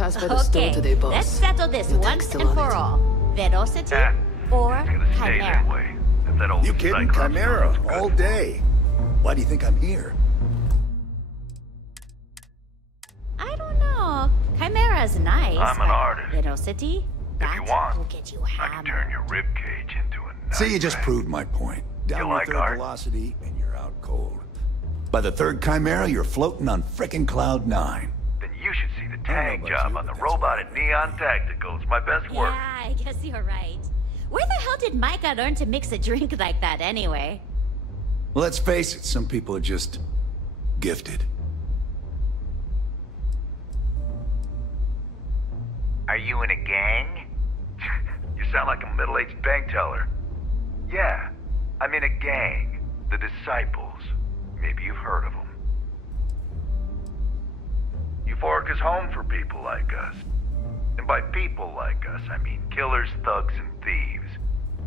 pass by the store today, boss. Let's settle this Your once tag's and still for on it. all. Velocity or It's gonna stay that Chimera? way. If that old You kidding? Cyclops Chimera, goes good. all day. Why do you think I'm here? I don't know. Chimera's nice. I'm an but artist. Velocity? If you That want, will get you I can hammered. turn your ribcage into a knife. See, you just proved my point. Down You your like third art? velocity, and you're out cold. By the third Chimera, you're floating on frickin' Cloud 9. Then you should see the I tag don't know about job you, on the but that's robot what at I mean. Neon Tacticals. My best work. Yeah, I guess you're right. Where the hell did Micah learn to mix a drink like that anyway? Well, let's face it, some people are just gifted. Are you in a gang? You sound like a middle-aged bank teller. Yeah, I'm in a gang. The Disciples. Maybe you've heard of them. Euphoric is home for people like us. And by people like us, I mean killers, thugs, and thieves.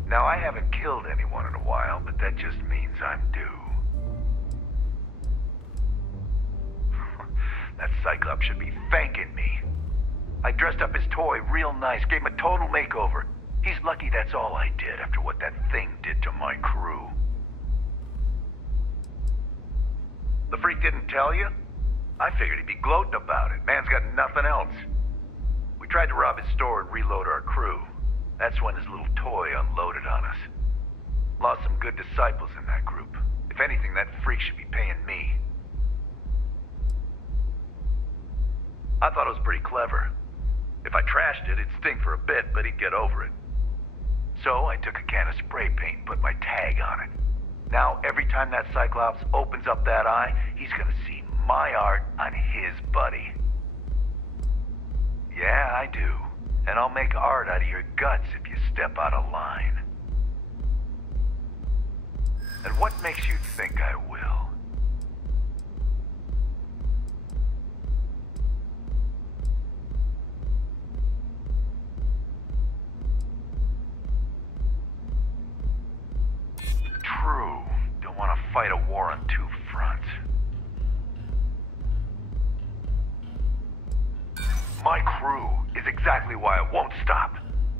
Now, I haven't killed anyone in a while, but that just means I'm due. That Cyclops should be thanking me. I dressed up his toy real nice, gave him a total makeover. He's lucky that's all I did after what that thing did to my crew. The freak didn't tell you? I figured he'd be gloating about it. Man's got nothing else. We tried to rob his store and reload our crew. That's when his little toy unloaded on us. Lost some good disciples in that group. If anything, that freak should be paying me. I thought it was pretty clever. If I trashed it, it'd stink for a bit, but he'd get over it. So I took a can of spray paint and put my tag on it. Now, every time that Cyclops opens up that eye, he's gonna see my art on his buddy. Yeah, I do. And I'll make art out of your guts if you step out of line. And what makes you think I will? True. Don't want to fight a war on two fronts. My crew is exactly why I won't stop.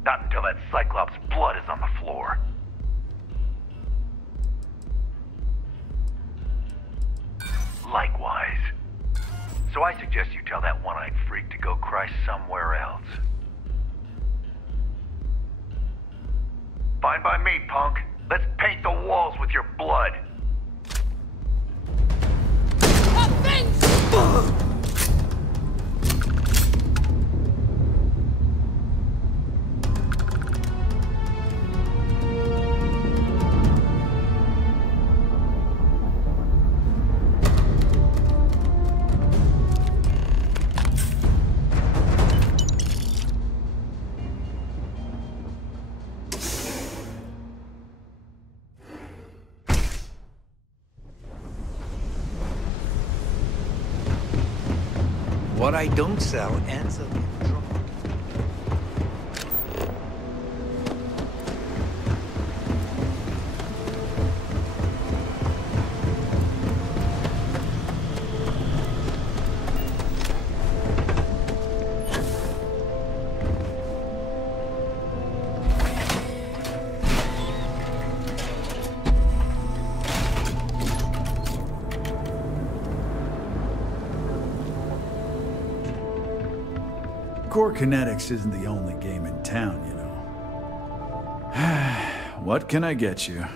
Not until that Cyclops' blood is on the floor. Likewise. So I suggest you tell that one-eyed freak to go cry somewhere else. Fine by me, punk. Let's paint the walls with your blood. What I don't sell ends up in trouble. Core Kinetics isn't the only game in town, you know. What can I get you?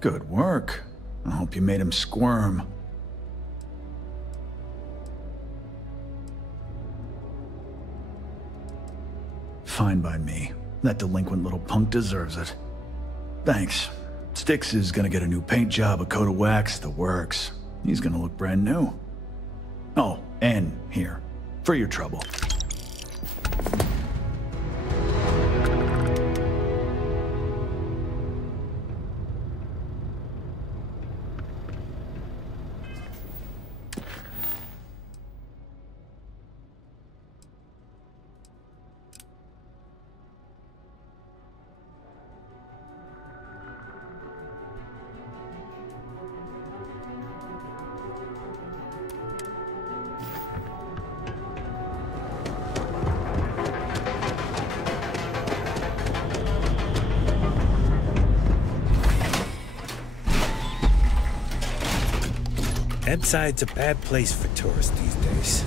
Good work. I hope you made him squirm. Fine by me. That delinquent little punk deserves it. Thanks. Styx is gonna get a new paint job, a coat of wax, the works. He's gonna look brand new. Oh, and here, for your trouble. Ebside's a bad place for tourists these days.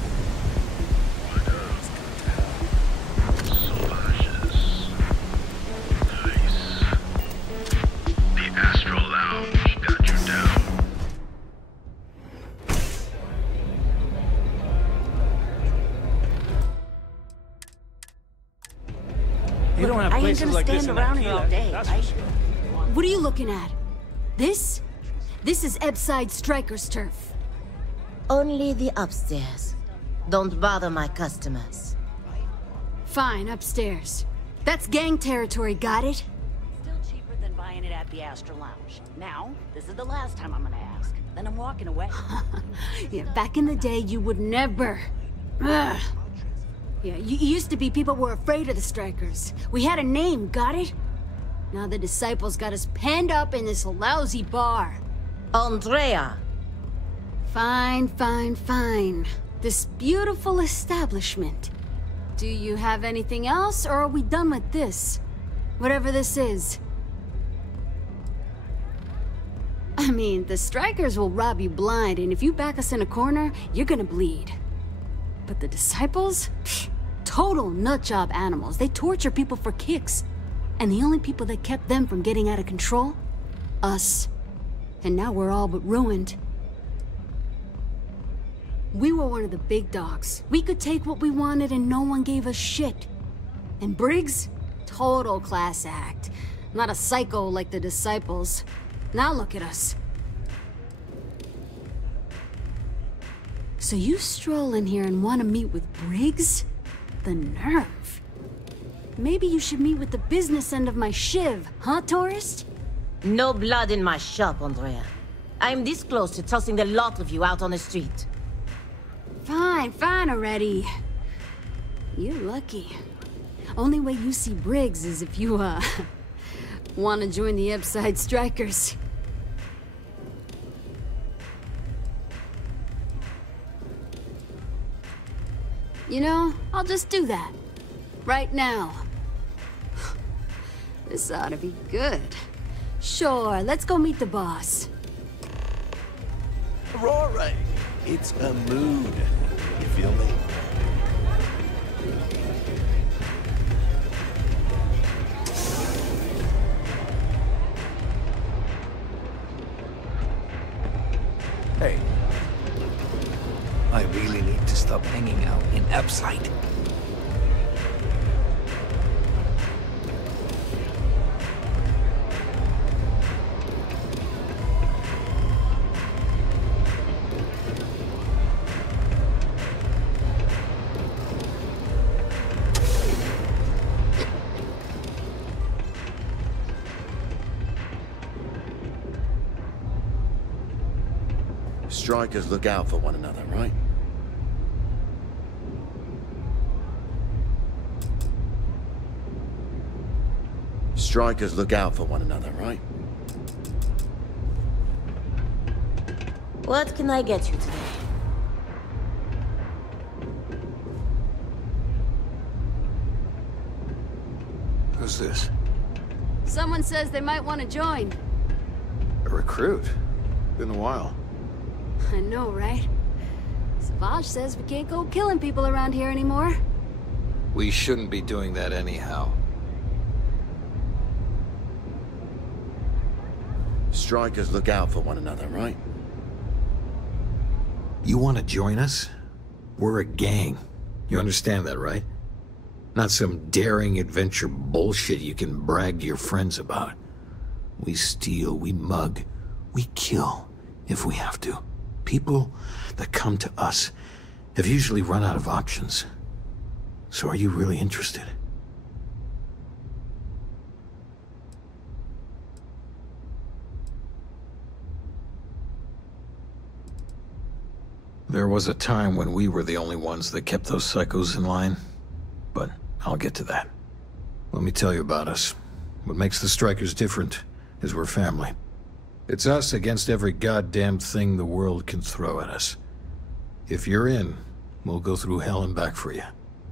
You don't have I ain't places gonna like this stand in around here Ikea, all day, that's right? for sure. What are you looking at? This? This is Ebside Striker's turf. Only the upstairs. Don't bother my customers. Fine, upstairs. That's gang territory, got it? Still cheaper than buying it at the Astra Lounge. Now, this is the last time I'm gonna ask. Then I'm walking away. Yeah, back in the day, you would never. Ugh. Yeah, you used to be people were afraid of the Strikers. We had a name, got it? Now the Disciples got us penned up in this lousy bar. Andrea! Fine, fine, fine. This beautiful establishment. Do you have anything else, or are we done with this? Whatever this is. I mean, the Strikers will rob you blind, and if you back us in a corner, you're gonna bleed. But the Disciples? Pfft, total nutjob animals. They torture people for kicks. And the only people that kept them from getting out of control? Us. And now we're all but ruined. We were one of the big dogs. We could take what we wanted and no one gave us shit. And Briggs? Total class act. Not a psycho like the Disciples. Now look at us. So you stroll in here and want to meet with Briggs? The nerve. Maybe you should meet with the business end of my shiv, huh, tourist? No blood in my shop, Andrea. I'm this close to tossing the lot of you out on the street. Fine, fine already. You're lucky. Only way you see Briggs is if you, want to join the Ebside Strikers. You know, I'll just do that. Right now. This ought to be good. Sure, let's go meet the boss. Rory, it's a mood. You feel me? Hey. I really need to stop hanging out in Ebside. Strikers look out for one another, right? Strikers look out for one another, right? What can I get you today? Who's this? Someone says they might want to join. A recruit? Been a while. I know, right? Savage says we can't go killing people around here anymore. We shouldn't be doing that anyhow. Strikers look out for one another, right? You want to join us? We're a gang. You understand that, right? Not some daring adventure bullshit you can brag to your friends about. We steal, we mug, we kill, if we have to. People that come to us have usually run out of options. So are you really interested? There was a time when we were the only ones that kept those psychos in line, but I'll get to that. Let me tell you about us. What makes the Strikers different is we're family. It's us against every goddamn thing the world can throw at us. If you're in, we'll go through hell and back for you.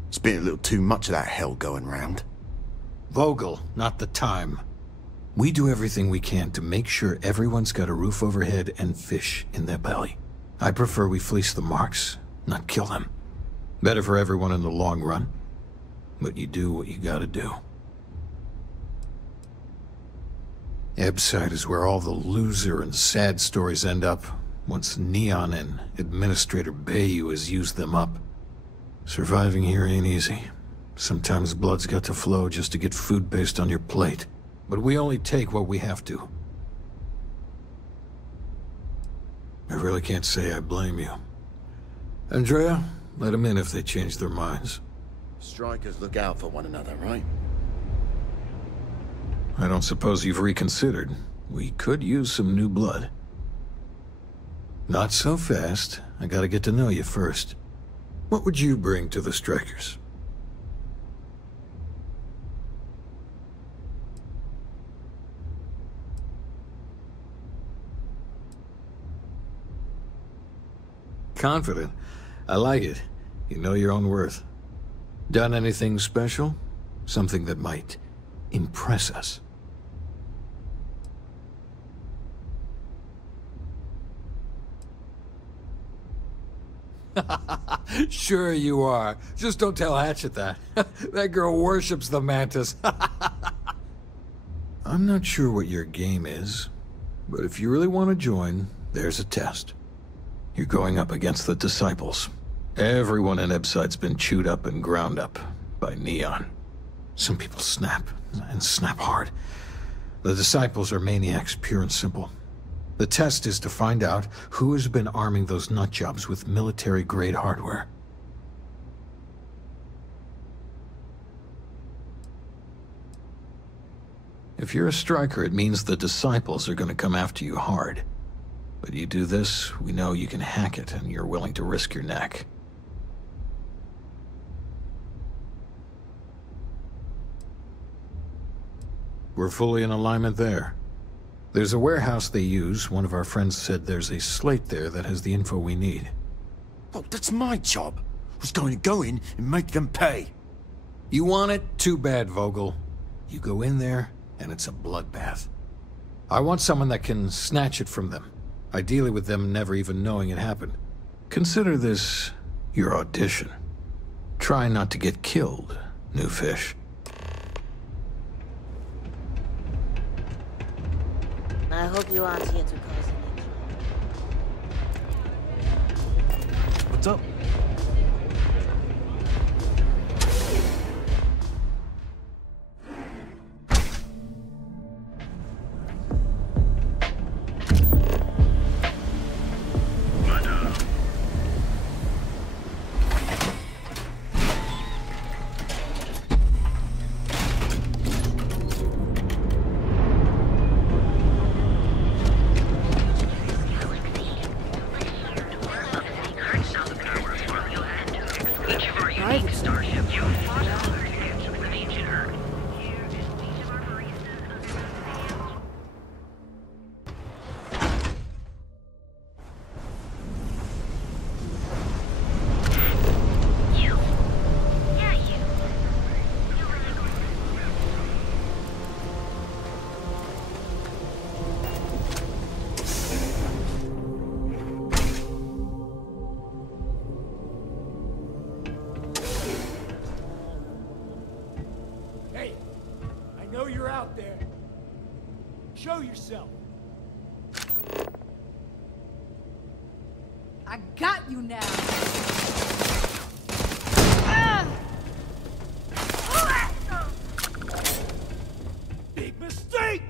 It's been a little too much of that hell going round. Vogel, not the time. We do everything we can to make sure everyone's got a roof overhead and fish in their belly. I prefer we fleece the marks, not kill them. Better for everyone in the long run. But you do what you gotta do. Ebside is where all the loser and sad stories end up, once Neon and Administrator Bayou has used them up. Surviving here ain't easy. Sometimes blood's got to flow just to get food based on your plate. But we only take what we have to. I really can't say I blame you. Andrea, let them in if they change their minds. Strikers look out for one another, right? I don't suppose you've reconsidered. We could use some new blood. Not so fast. I gotta get to know you first. What would you bring to the Strikers? Confident. I like it. You know your own worth. Done anything special? Something that might impress us? Sure you are. Just don't tell Hatchet that. That girl worships the Mantis. I'm not sure what your game is, but if you really want to join, there's a test. You're going up against the Disciples. Everyone in Ebside's been chewed up and ground up by Neon. Some people snap, and snap hard. The Disciples are maniacs, pure and simple. The test is to find out who has been arming those nutjobs with military-grade hardware. If you're a striker, it means the Disciples are going to come after you hard. But you do this, we know you can hack it, and you're willing to risk your neck. We're fully in alignment there. There's a warehouse they use. One of our friends said there's a slate there that has the info we need. Oh, that's my job. I was going to go in and make them pay. You want it? Too bad, Vogel. You go in there, and it's a bloodbath. I want someone that can snatch it from them. Ideally with them never even knowing it happened. Consider this your audition. Try not to get killed, new fish. I hope you aren't here to cause any trouble. What's up? Show yourself. I got you now. Big mistake.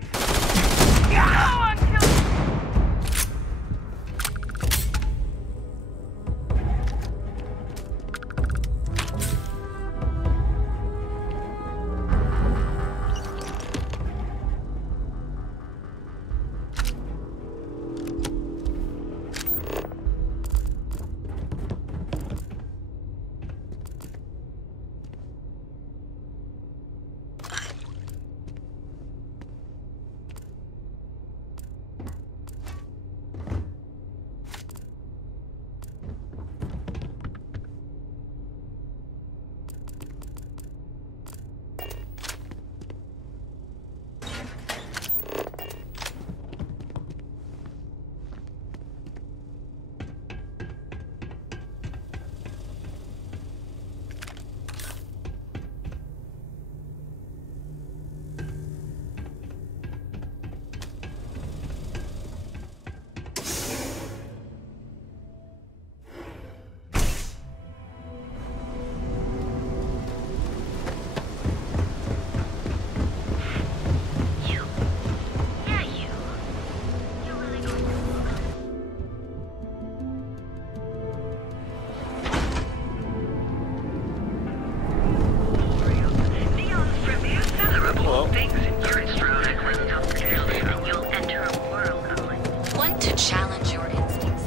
You'll enter a world of want to challenge your instincts.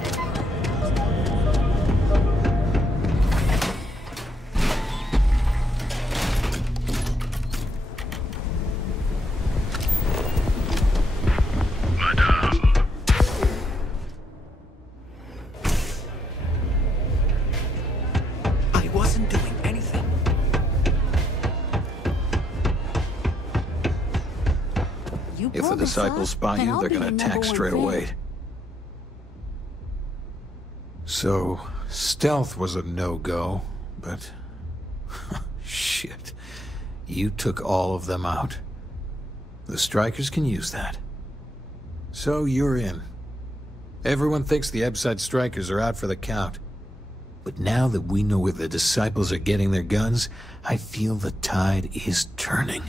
I wasn't doing anything. If the disciples spot you, they're gonna attack straight away. So, stealth was a no-go, but... shit. You took all of them out. The strikers can use that. So you're in. Everyone thinks the Ebside strikers are out for the count. But now that we know where the disciples are getting their guns, I feel the tide is turning.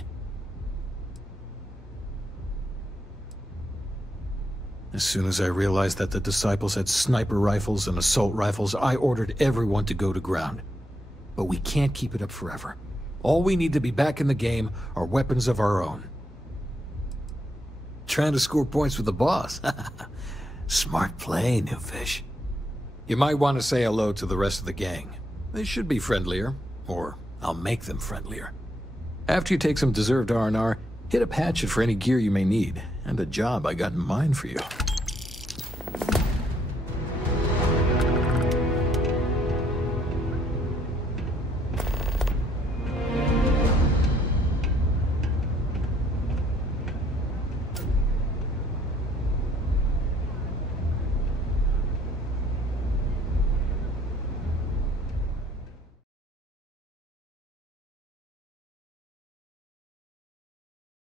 As soon as I realized that the disciples had sniper rifles and assault rifles, I ordered everyone to go to ground. But we can't keep it up forever. All we need to be back in the game are weapons of our own. Trying to score points with the boss. Smart play, new fish. You might want to say hello to the rest of the gang. They should be friendlier, or I'll make them friendlier. After you take some deserved R&R, hit up Hatchet for any gear you may need, and a job I got in mind for you.